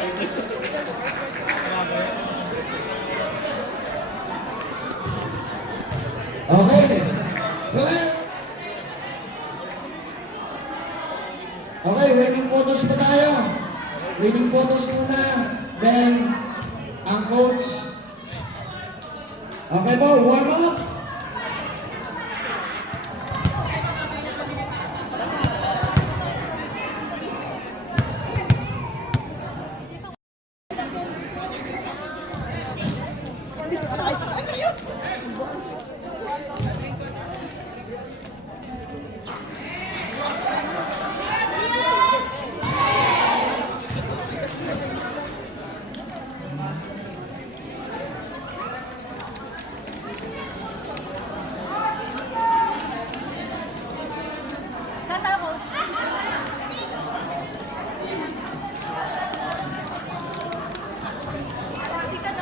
Okay. Okay, waiting photos pa tayo. Waiting photos muna. Then, ang coach. Okay po, warm up.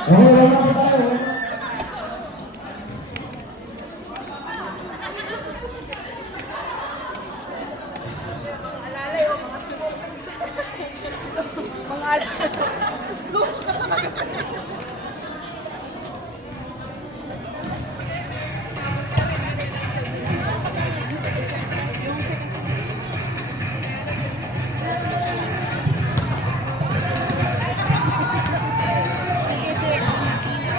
Okay, warm up pa tayo. Alalay o mga sumok. Mga alalay. Yung second set. Si Edek, si Tina.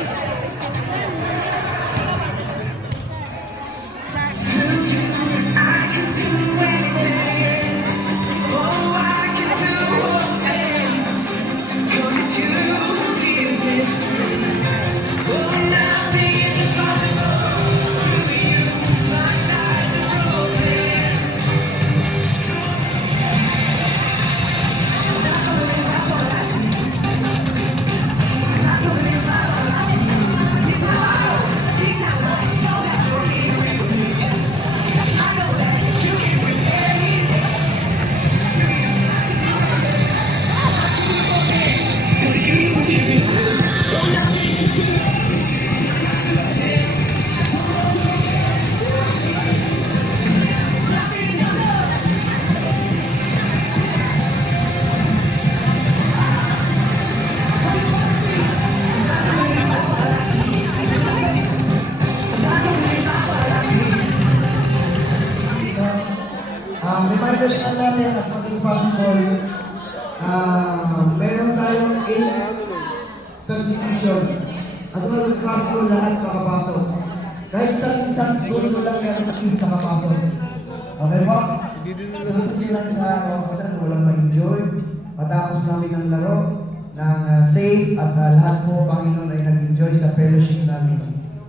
Isa yung isa. Si Charlie. Reminders na natin at much as possible, meron tayong 8 substitution. At much as possible, lahat makapasok. Kahit isang dulo lang meron at least nakapasok. Okay po? Gusto lang sa kawasan, walang ma-enjoy. Matapos namin ang laro ng safe at lahat po, Panginoon, ay nag-enjoy sa fellowship namin.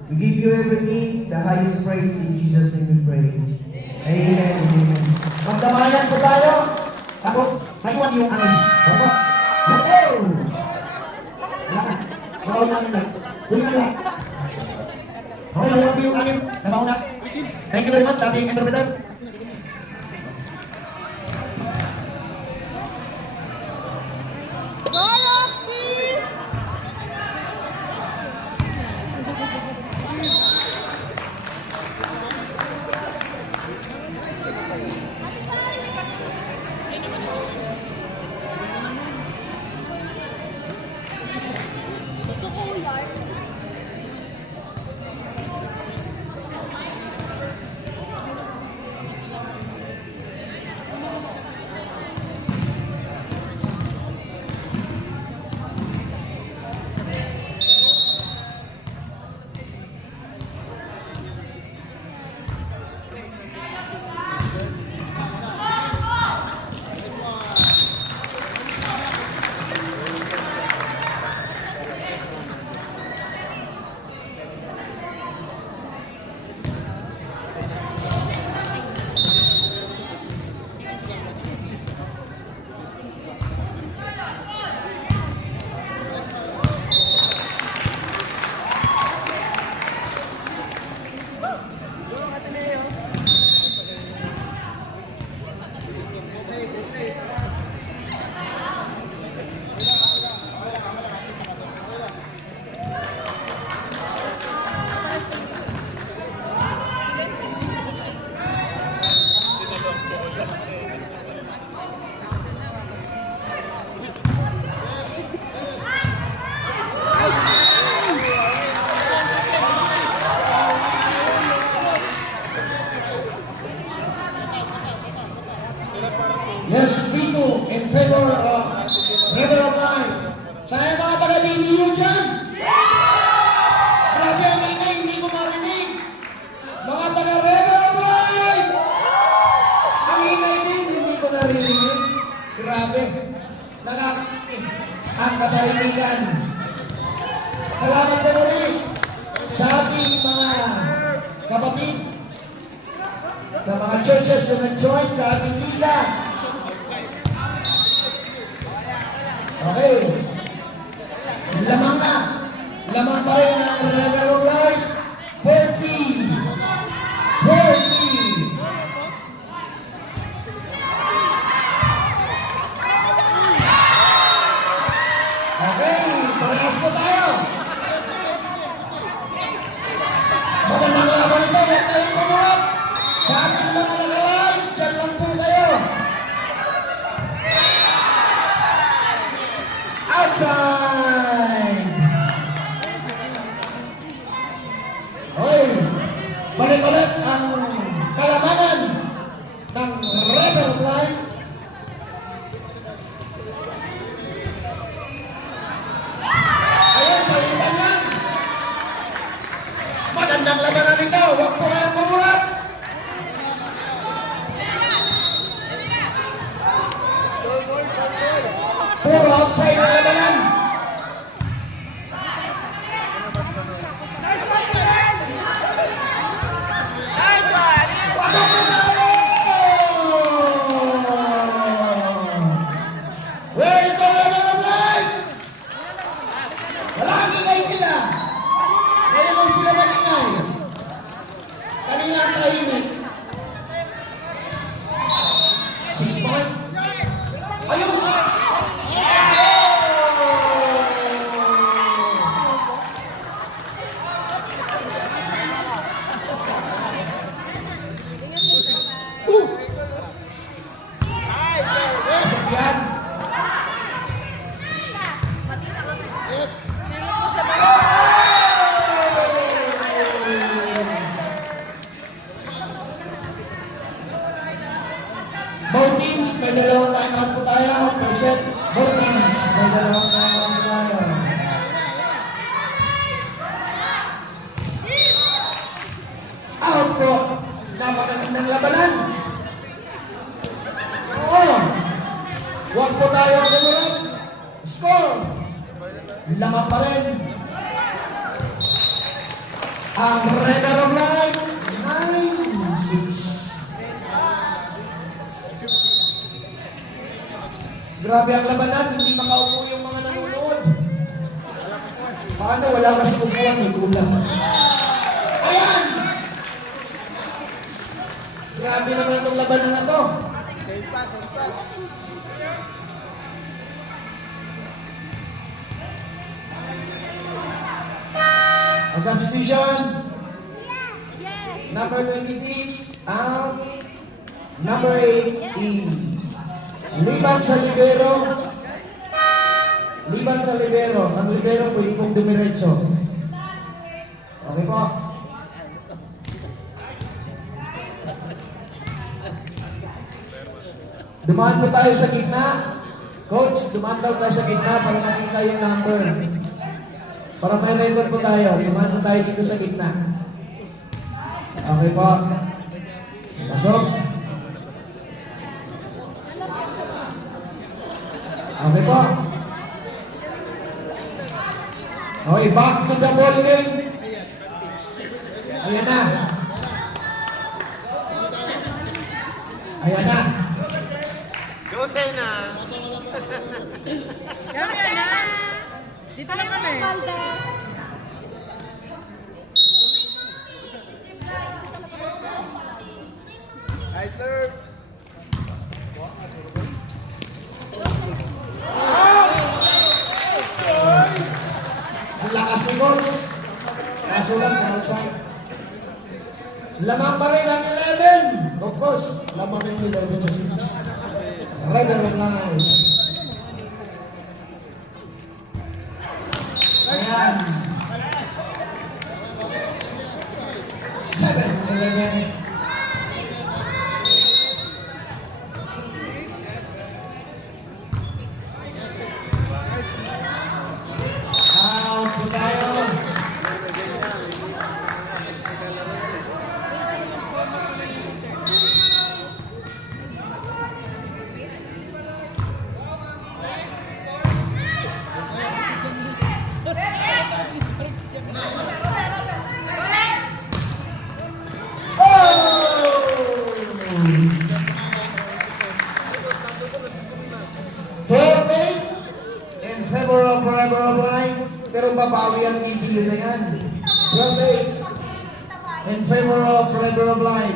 We give you everything, the highest praise in Jesus' name we pray. Amen. Amen. Magdamayan po tayo. Tapos, maiwan yung angin. Opo. Hello! Wala ka. Makaw na lang. Huli na lang. Okay, maiwan po yung angin. Namaw na. Thank you very much, ating interpreter. Yes, Vito, in favor of River of Life. Sana yung mga taga-BDU dyan? Grabe ang ingay, hindi ko marinig. Mga taga-River of Life! Ang ingay din, hindi ko naririnig. Grabe. Nakakakinig ang katahimikan. Salamat po muli sa ating mga kapatid, sa mga churches na nag-join sa ating liga. Okay. Lamang na. Lamang pa rin ang River of Life. 40. 40. Okay. Parehas po tayo. Magandang laban ito. Huwag kayong kumulap. Sa ating mga nag-live, dyan lang po kayo. Outside! Okay, balik ulit ang kalamanan ng River of Life. Ayun, palitan yan. Magandang labanan ito. Huwag po kayong kumurap. Puro outside na labanan. Pasok na tayo! Where is the River of Life? Wala ang ingay sila. Ngayon lang sila nag-ingay. Kanina ang tahimik. 6 point. Ayun! Pasok yan. Both teams, may dalawang time-out po tayo. Per set, both teams, may dalawang time-out po tayo. Out po. Napakagandang labanan. Oo. Huwag po tayo ang kumulap. Score. Lamang pa rin. Ang River of Life, 9-6. Grabe ang labanan, hindi makaupo yung mga nanonood. Paano? Wala kasi upuan, may gulang. Ayan! Grabe naman itong labanan na to. Ang substitution, number 26, out. Number 8 in. Liban sa libero. Liban sa libero. Ang libero pwede pong dumiretso. Okay po. Dumaan po tayo sa gitna. Coach, dumaan daw tayo sa gitna para makita yung number. Para may record po tayo. Dumaan po tayo dito sa gitna. Okay po. Pasok. Okay po. Okay, back to the ball game. Ayan na. Ayan na. Jose na. Kamusta na? Dito lang kami. Hi, sir. Ang lakas ni Coach. Kaso lang, outside. Lamang pa rin ang 11. Of course, lamang yung 11 sa 6. River of Life. Ayan. 7-11. babawi ang video na yan. 12-8 in favor of River of Light.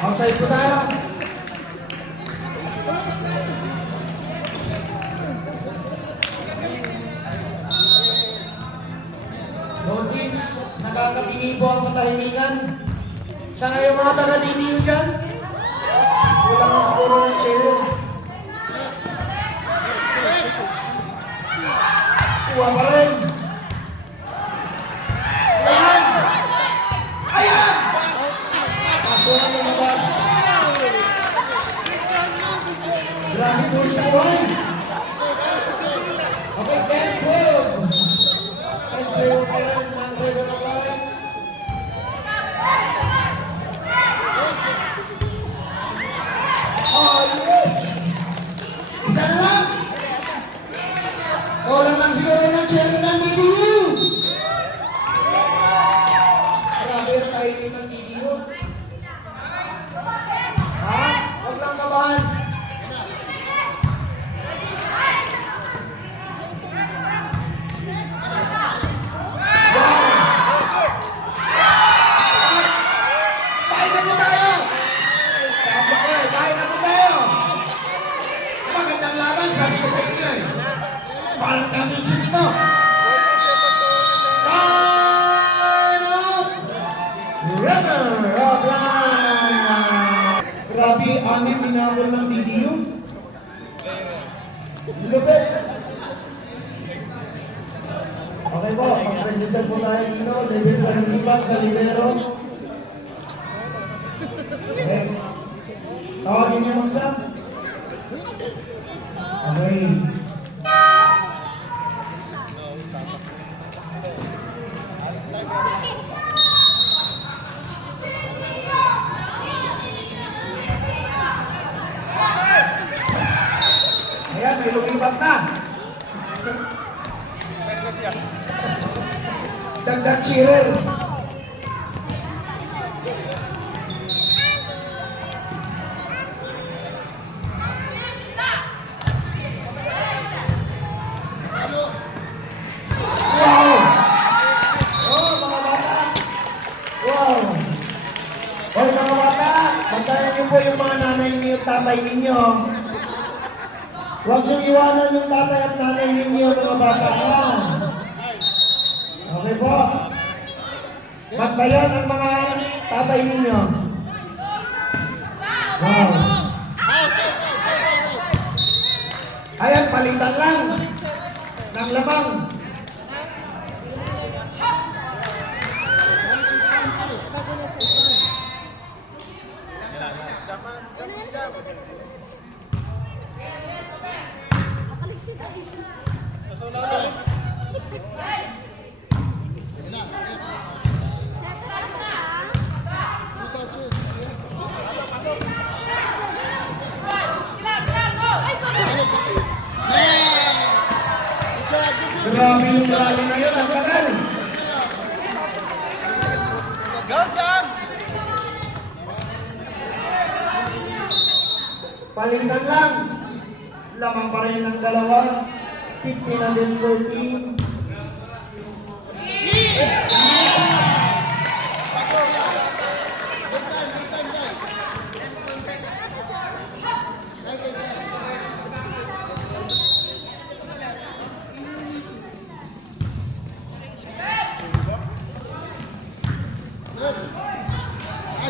Outside po tayo. Lord James, nakakapinipo ang katahimikan. Sana yung mga taga-DDU dyan? Kulang na siguro ng chair. Kuha pa rin. Ayan! Ayan! Kaso na lumabas. Grabe po sa buhay. Okay, 10-12. 10-12 pa rin ng River of Light. Oh, yes! Isa na lang! Kulang lang siguro ng chair ng DDU. Grabe ang tahimik ng DDU. Ha? Huwag lang kabahan. Kain na po tayo! Pasok ko eh, kain na po tayo! Magandang laban, sabi ko sa inyo eh. Parang kami dito. Final! River of Light! Grabe, anim pinabol ng DDU. Lupit! Okay po, mag-register po tayo dito. Level sa Lipat, Calibero. Okay. Tawagin niyo mo sa? Okay. Ayan, may lumipat na. Dagdag cheerer. Wow! Oh, mga bata! Wow! Hoy, mga bata! Bantayan niyo po yung mga nanay niyo at tatay ninyo. Huwag niyong iwanan yung tatay at nanay ninyo, mga bata. Okay po. Magbayan ang mga tatay ninyo. Wow. Ayan, palitan lang ng lamang. Grabe yung rally na yun, ang tagal. Go, Jam! Palitan lang. Lamang pa rin ng dalawa. 15 na din 14.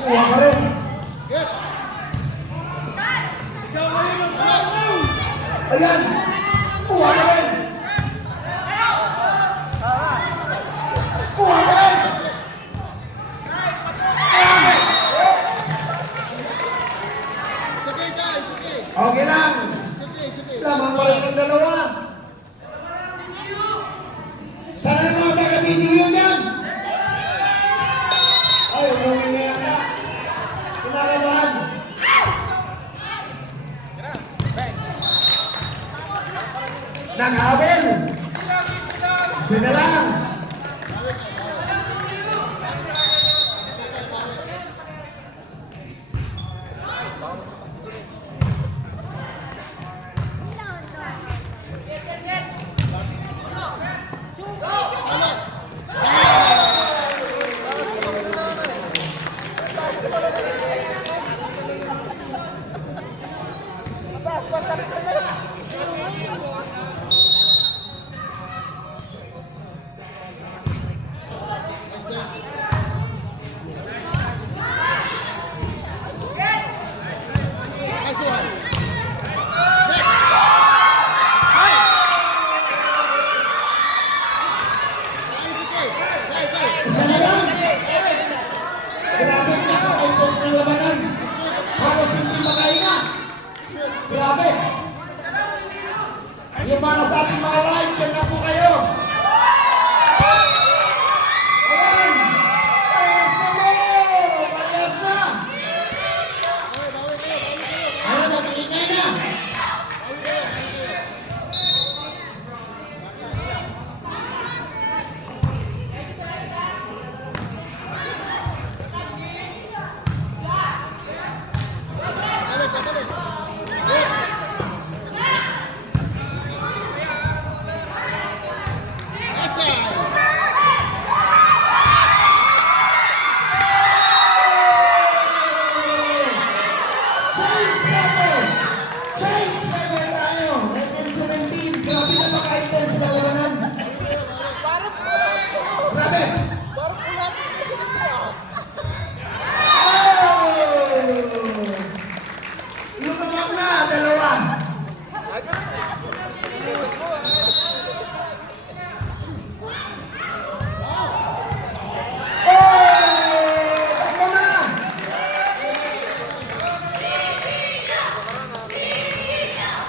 Kuha pa rin. Ayan! Kuha pa rin! Kuha pa rin! Okay lang! Lamang pa rin ng dalawa. Sana yung mga taga-DDU dyan? Ay, umuwi na yata. Kinakabahan. Nag-abel. Sila lang. Yung mga sa ating mga live, dyan na po kayo. Ayan! Parehas na mo! Parehas na! Ayan, mag-ingay na! Chase level tayo! 1917, grabe na maka-intense na labanan. Grabe! Lumabang na, dalawa. Tatlo na.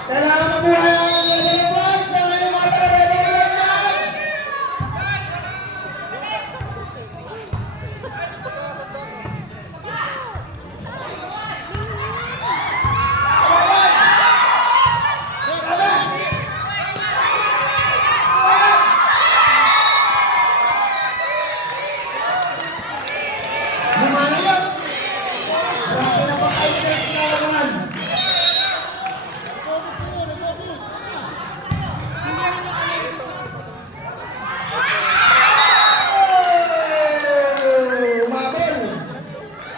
Kailangan mabuhay ang level boys. Sana yung mga level boys yan. Lumayan! Grabe na maka-intense na labanan. Umabel!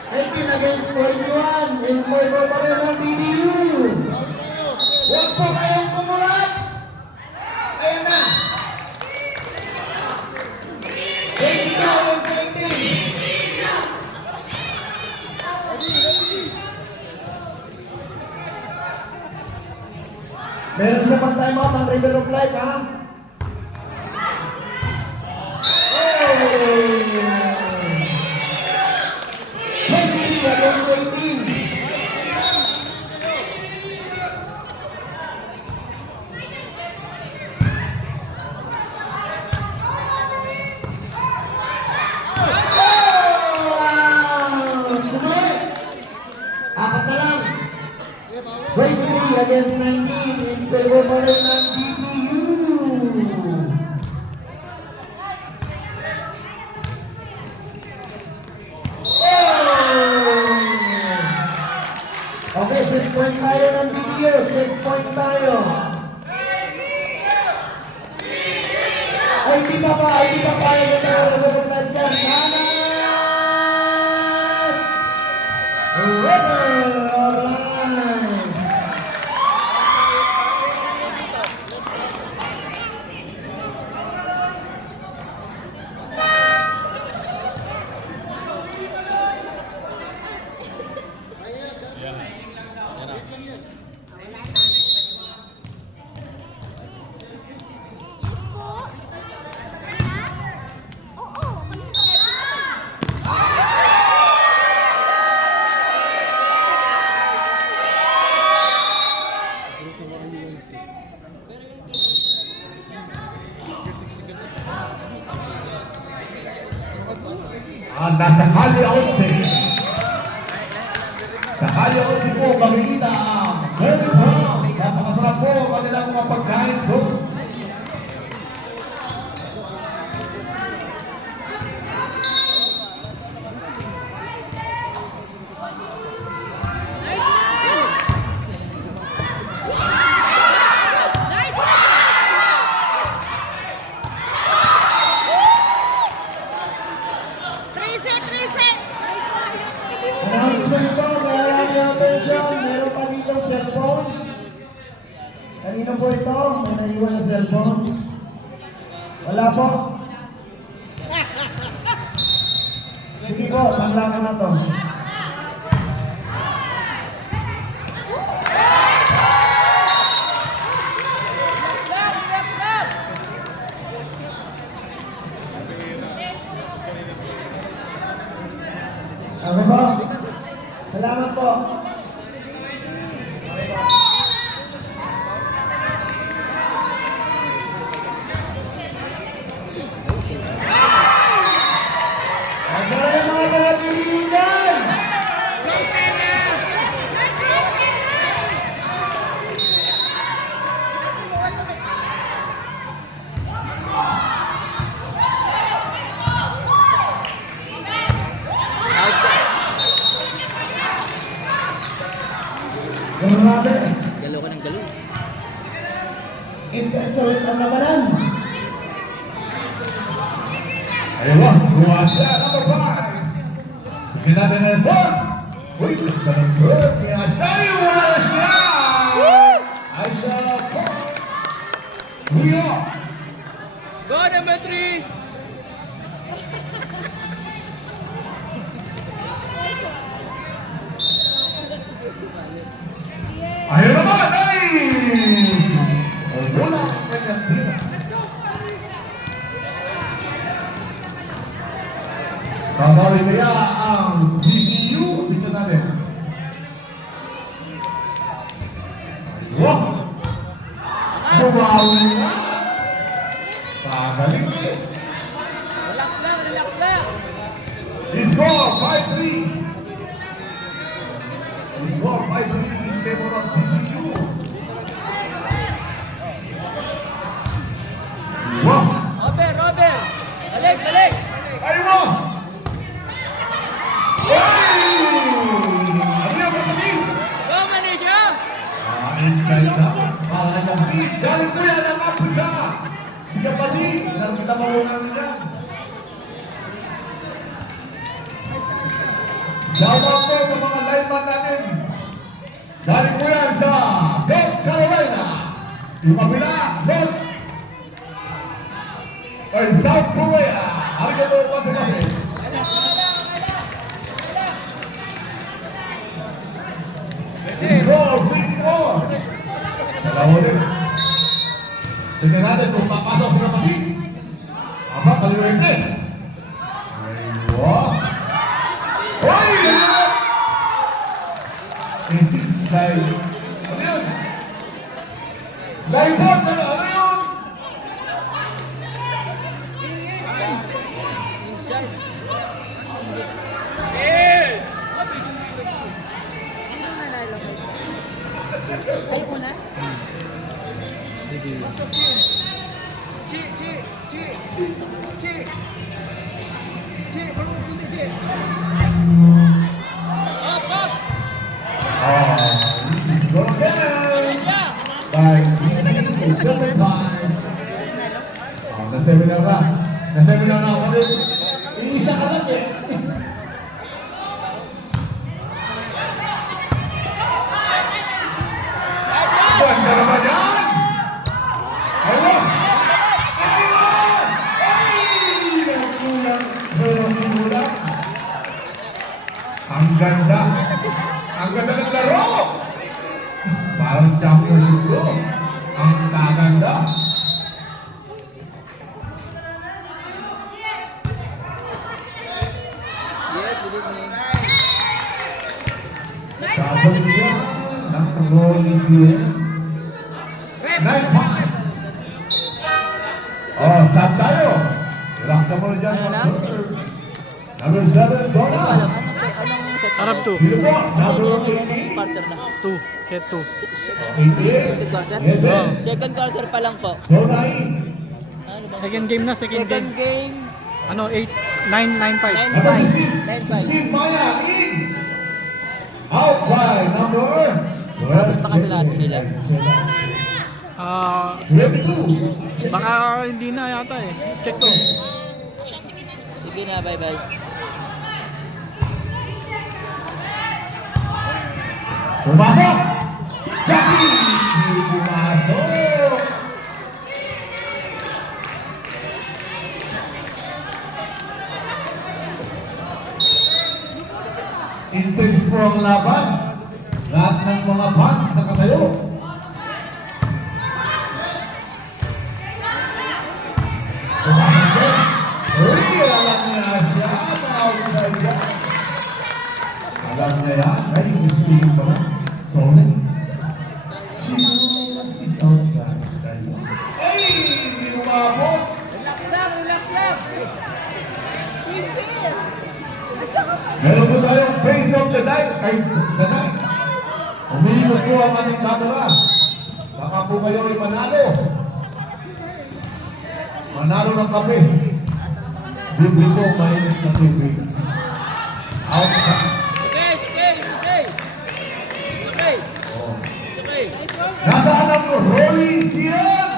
18 against 21. In favor pa rin ng BDU. Huwag po kayong kumulat. Ayan na. 18 against 18. Meron siya pang time out ng River of Life, ha? Apat na lang. 23 against 19 in favor pa rin ng DPU. Okay, set point tayo ng DPU. Set point tayo. Ay, di pa pa. Yung nare-revolve dyan. River of Life. Nasa Kalye 11. Sa Kalye 11 po, makikita ang Very Brown. Napakasarap po ang kanilang mga pagkain po. Announcement po, kaya yung attention, meron pa dito cellphone. Kanino po ito? May naiwan na cellphone. Wala po. Sige po, sangla ko na to. Okay po. Salamat po. Okay po. intenso ulit ang labanan. Ayun, buwa siya, number 5. Bigyan natin ng effort. Uy, nagkalang-good. Kaya siya, iwala siya! Ay siya po. Huyo! Go, number 3. Ayun naman, ay! Wala ang kanyang tira. Babawin kaya ang GPU. Dito natin. Wow! Bumawi na! Pagaling ulit. Relax lang, relax lang. Score 5-3. Score 5-3 in favor of GPU. Wow! Robert, Robert. Balik, balik. Ayun! Ano yung kapatid? Go, Manisha. Ayun kayo na. Mahalagang hit. Galing ko yan ang Apusa. Si kapatid. Nakita mo mo namin yan. Shoutout po sa mga lineman natin. Galing ko yan sa South Carolina. Yung kabila, South Korea. Arigato kasi. Score 6-4. Dalawa ulit. Tingnan natin kung papasok sa kapatid. Aba, kaliwin din. Aywa. Hoy! Inside. Ano yun? Live board! Ano yun? Sino manalo kayo? Ay, una? Chi, Chi, Chi. Chi. Chi, marunong kundi, Chi. Up, up. Go again! By 7 time. Manalo? Na-seminar na. Na-seminar na ako din. Iisa ka lang eh. Ganda naman yan! Ayun! Ayun! Ay! Nagkulang. Pero simulang. Ang ganda. Ang ganda ng laro! Parang championship ko. Ang kaganda. Yes, good evening. Sabon siya. Nakaroon siya. Nice pass. Oh, stop tayo. Relax ka muna dyan. Number 7, Donald. Harap 2. Sino po? Number 18. Quarter na. 2. Set 2. 18. Quarter? Yes, Second quarter pa lang po. Donald. Ano ba? Second game na, second Second game. game. Ano, 8, 9, 9, 5. 9-5. Number 16. 9-5. Steve Maya in. Out by number. Pa kasi lahat sila. Ah, 22. baka hindi na yata eh. Check ko. Sige na, bye-bye. Pumasok! Jackie! Pumasok! Intense po ang laban. Lahat ng mga fans nakatayo. Pumasok! Uy! Alam niya siya na outside yan. Alam niya yan. Ay, gusto pa na. Sorry. She is outside. Ay! Hindi umabot. Relax lang, relax lang. Meron po tayong face of the night. Ay, the night. Umiikot po ang ating camera. Baka po kayo ay manalo. Manalo ng kape. Bibili po mainit na tubig. Outside. Okay, okay, okay. Okay. Oh. Okay. Nasaan ang Rolling Sian?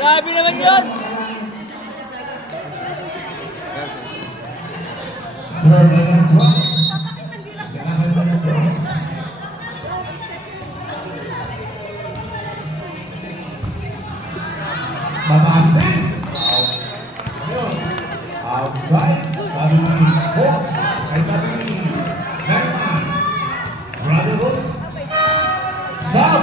Grabe naman yun! Serve na ng 12. Kailangan na ng 12. Mataas din. Ayun. Outside. Sabi ni Box. Ay sabi ni Herman. Brotherhood. Sam.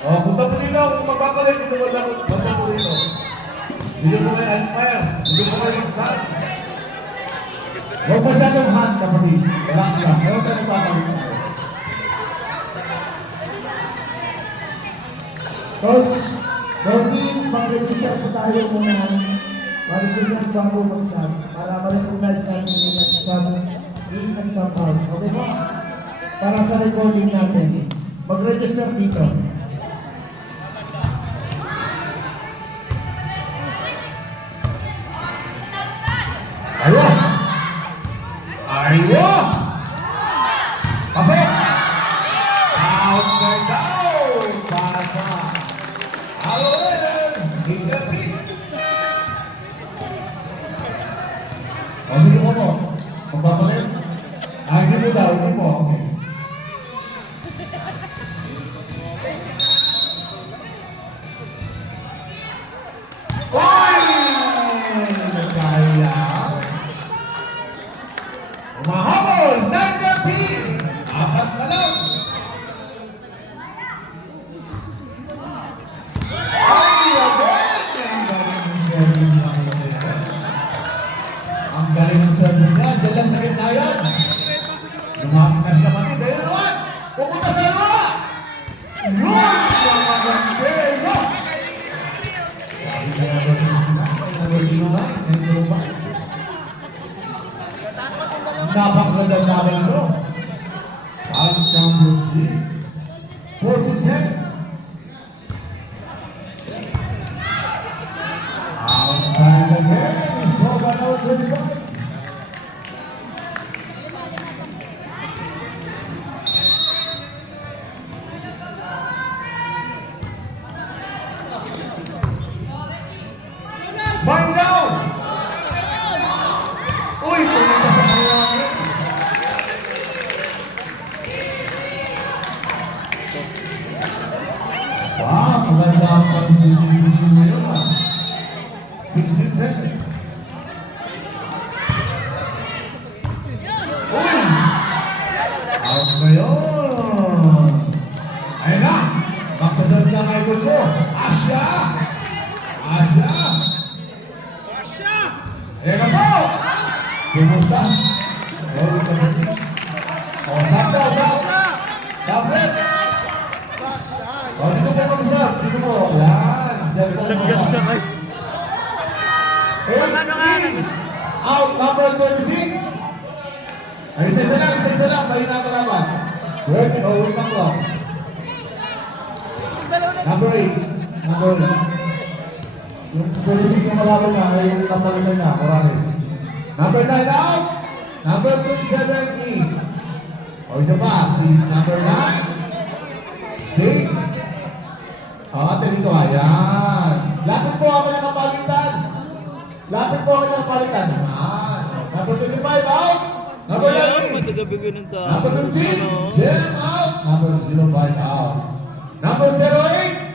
O, punta po dito. Kung magpapalit dito, banda po dito. Dito po kayo umpire. Dito po kayo Sam. Huwag masyadong hand, kapatid. Relax lang. Huwag tayo papalit tayo. Coach, for teams, mag-register po tayo muna. Mag-register bago mag-sub para ma-recognize natin yung nag-sub in at sub out. Okay po? Para sa recording natin. Mag-register dito. Aywa! Aywa! Pasok! Outside down! Pasa! Allen! Interpret! O, sige mo po. Magpapalit? Hindi mo daw, hindi mo. Okay. Oy! Kaya! Umahabol! Nagapin! Apat na lang! Ay! Ang galing ng service niya. Diyan lang sa gitna yan. Lumapit na siya pati. Dahil naman! Pupunta sa lawa! Yun! Yung magandero! Sabi kaya ba ito sila? Number 09, napakaganda namin ito. Ang Champions League. 40-10. Outside again. Slogan number 25. Mind down! Uy, pumunta sa kanya. Wow, maganda ang pag-ibig ngayon ah. 16-7. Uy! Out ngayon! Ayun na! Magpasal na kay Gusto. Asya! Asya! Ayan na po! Pumunta. O, sakta, sakta! Tablet! O, dito po mag-stop. Dito po. Yan. Diyan po mag-stop. Out number 26. Ay, isa lang. Bayo na kalaban. Wait, wait na clock. Number 8. Number 8. Yung 26 yung malaban niya, ay yung napalitan niya, Morales. Number 9 out. Number 270. O, isa pa. Si number 9. Big. O, ate dito. Ayan. Lapit po ako ng kapalitan. Lapit po ako ng kapalitan. Ayan. Number 25 out. Number 19. Number 15. Jam out. Number 05 out. Number 08.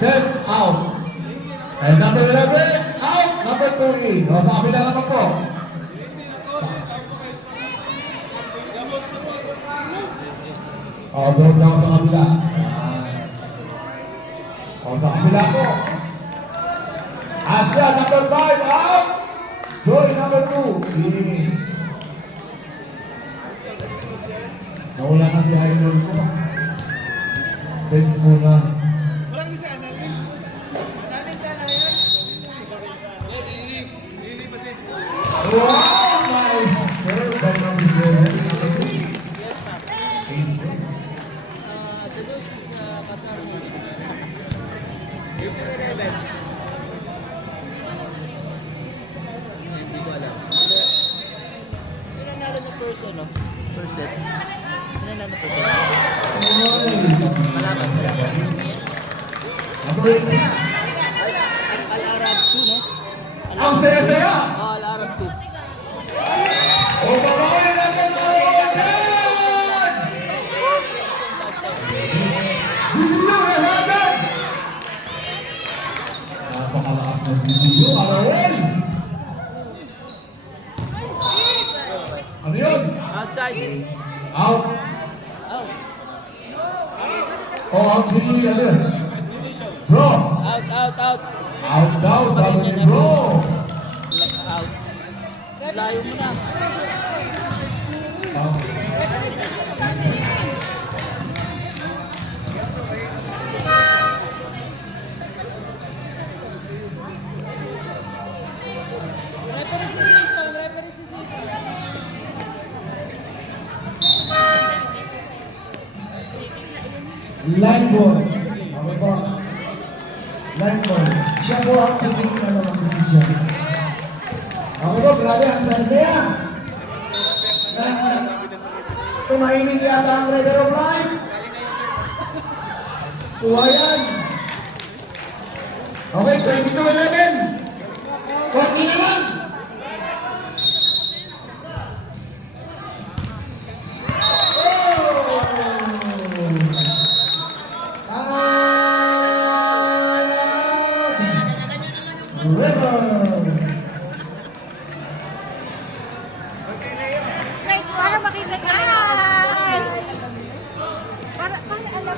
Step out. And number 11, out. Number 2 in. O, sa kabila naman po. O, doon lang sa kabila. O, sa kabila po. Asya, number 5, out. Joy, number 2, in. Nawala na si Idol ko. Thanks muna. Wow, nice! Third by number 7. Hindi ko alam. Pero nanalo ng first ano? First set. Nanalo ng first set. Malaman. Number 8. Al-Arab 2, no? Ang saya-saya. Al-Arab 2. O babae natin mga kapatid! Video natin! Napakalakas ng video, Arawin! Ano yun? Outside. Out. Out. O out si ano? Bro. Out, out, out. Out daw, sabi ni bro. Out. Layo mo na. Line ball. Okay po. Line ball. Siya po ang pagiging ng posisyon. Okay po, grabe ang saya-saya. Tumahimik yata ang River of Life. Kuha yan. Okay, 22-11. Konti na lang. Like, para makita ka na. Para alam ko na.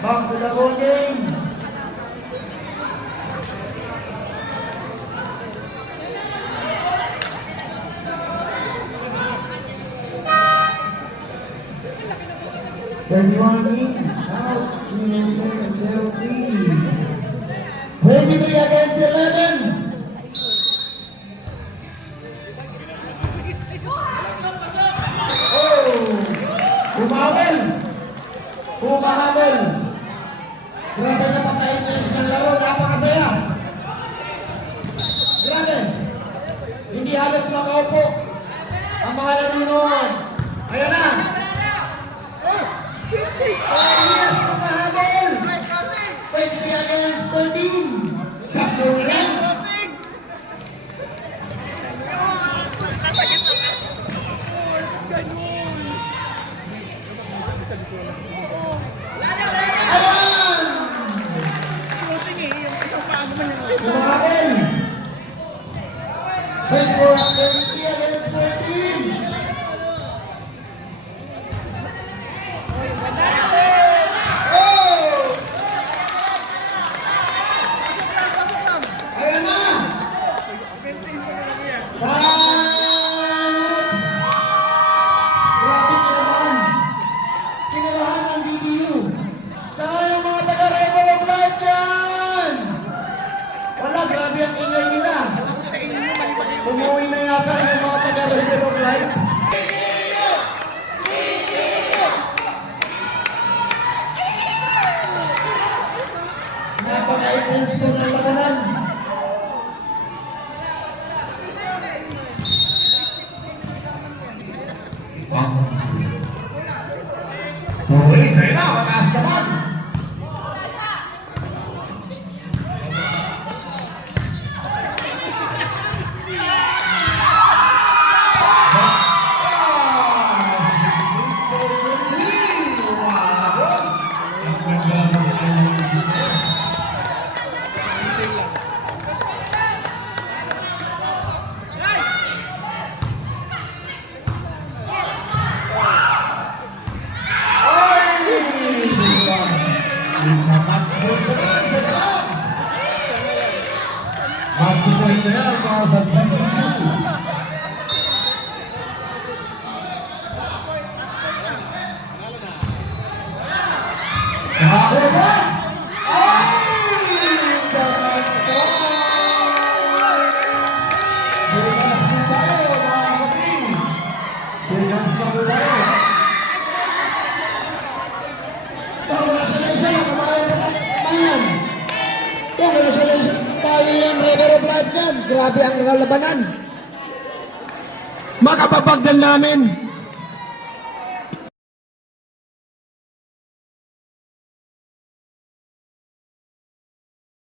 Back to the ball game. Thirty-one in, out, 0-7-0-3. 23 against 11. Oh! Humahabol! Humahabol! Grabe na patayin na ng laro, napakasaya! Grabe! Hindi halos makaupo ang mga laro noon. Ayan na! Yes! Humahabol! 20 against 13. Sakto yan! Humahabol! 20 against 14. Ayan na! Panot! Grabe kinabahan. Kinabahan ang DBU. Saan yung mga taga-River of Life dyan? Wala, grabe ang ingay nila. Umuwi na yata yung mga taga-River of Life. Napaka-intense po ng labanan. Tuloy sa'yo na, mataas naman. Match-point na yan para sa DBU. Nakakuha! Ay! Dapat po! Sigas na tayo, mga kapatid! Sigas na po tayo! Congratulations, kabayan na kabayan! Congratulations, Pawi ang River of Life dyan! Grabe ang labanan! makapapagdal namin